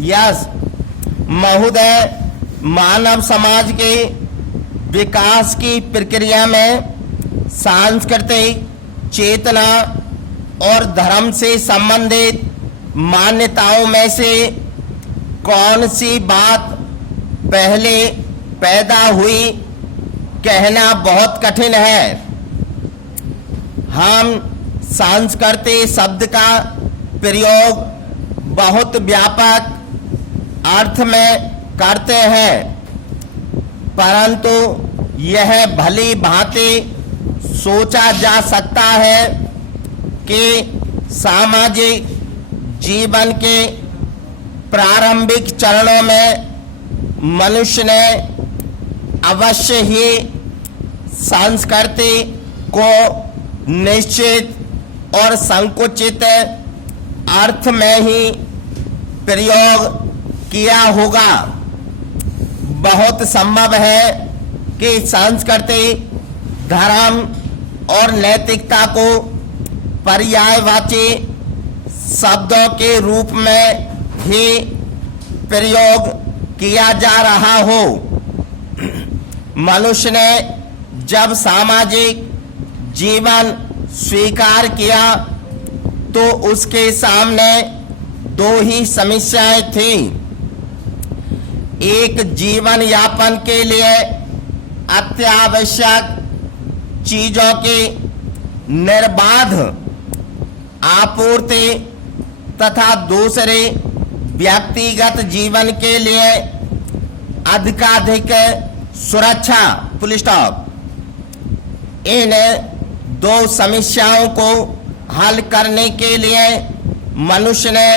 Yes महोदय, मानव समाज के विकास की प्रक्रिया में सांस्कृतिक चेतना और धर्म से संबंधित मान्यताओं में से कौन सी बात पहले पैदा हुई कहना बहुत कठिन है। हम संस्कृति शब्द का प्रयोग बहुत व्यापक अर्थ में करते हैं, परंतु यह भली भांति सोचा जा सकता है कि सामाजिक जीवन के प्रारंभिक चरणों में मनुष्य ने अवश्य ही संस्कृति को निश्चित और संकुचित अर्थ में ही प्रयोग किया होगा। बहुत संभव है कि संस्कृति धर्म और नैतिकता को पर्यायवाची शब्दों के रूप में ही प्रयोग किया जा रहा हो। मनुष्य ने जब सामाजिक जीवन स्वीकार किया तो उसके सामने दो ही समस्याएं थी। एक, जीवन यापन के लिए अत्यावश्यक चीजों की निर्बाध आपूर्ति तथा दूसरे, व्यक्तिगत जीवन के लिए अधिकाधिक सुरक्षा। Full stop. इन दो समस्याओं को हल करने के लिए मनुष्य ने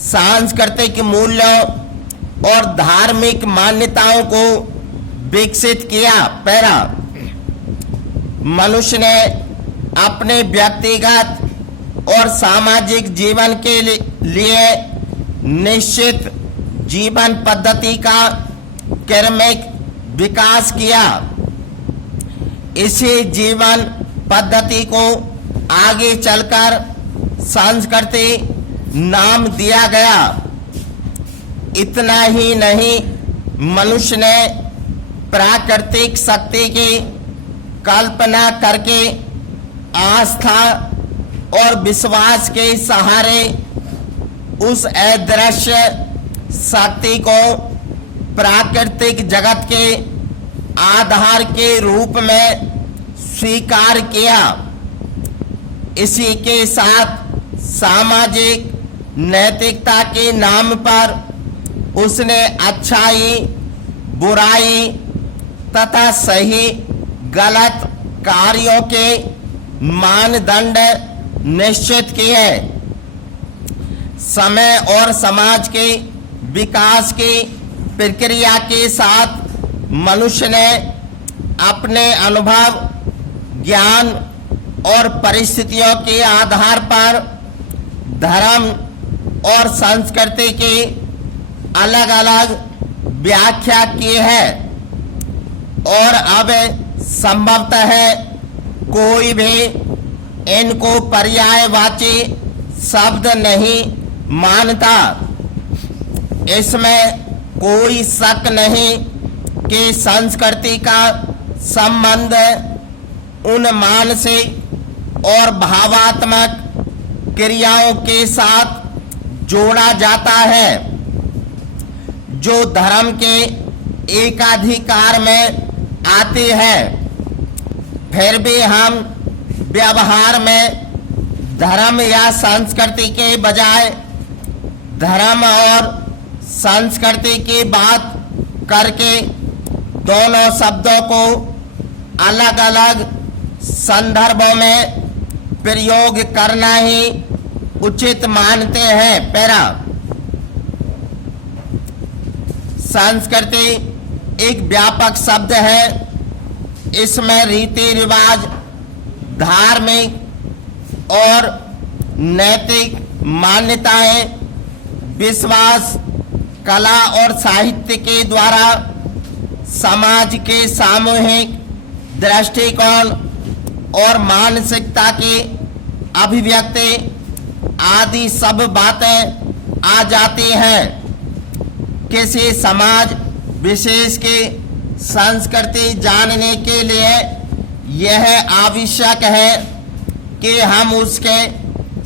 सांस्कृतिक मूल्यों और धार्मिक मान्यताओं को विकसित किया। पैरा, मनुष्य ने अपने व्यक्तिगत और सामाजिक जीवन के लिए निश्चित जीवन पद्धति का क्रमिक विकास किया। इसी जीवन पद्धति को आगे चलकर संस्कृति नाम दिया गया। इतना ही नहीं, मनुष्य ने प्राकृतिक शक्ति की कल्पना करके आस्था और विश्वास के सहारे उस अदृश्य शक्ति को प्राकृतिक जगत के आधार के रूप में स्वीकार किया। इसी के साथ सामाजिक नैतिकता के नाम पर उसने अच्छाई, बुराई तथा सही गलत कार्यों के मानदंड निश्चित किए। समय और समाज के विकास की प्रक्रिया के साथ मनुष्य ने अपने अनुभव, ज्ञान और परिस्थितियों के आधार पर धर्म और संस्कृति की अलग अलग व्याख्या की है और अब संभवतः कोई भी इनको पर्यायवाची शब्द नहीं मानता। इसमें कोई शक नहीं कि संस्कृति का संबंध उन मानसिक और भावात्मक क्रियाओं के साथ जोड़ा जाता है जो धर्म के एकाधिकार में आती है। फिर भी हम व्यवहार में धर्म या संस्कृति के बजाय धर्म और संस्कृति की बात करके दोनों शब्दों को अलग अलग संदर्भों में प्रयोग करना ही उचित मानते हैं। पैरा, संस्कृति एक व्यापक शब्द है। इसमें रीति रिवाज, धार्मिक और नैतिक मान्यताएं, विश्वास, कला और साहित्य के द्वारा समाज के सामूहिक दृष्टिकोण और मानसिकता की अभिव्यक्ति आदि सब बातें आ जाती हैं। किसी समाज विशेष की संस्कृति जानने के लिए यह आवश्यक है कि हम उसके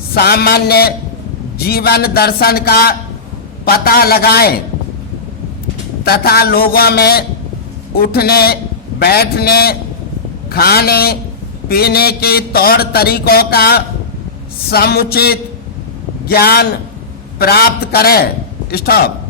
सामान्य जीवन दर्शन का पता लगाएं तथा लोगों में उठने, बैठने, खाने, पीने के तौर तरीकों का समुचित ज्ञान प्राप्त करें। स्टॉप।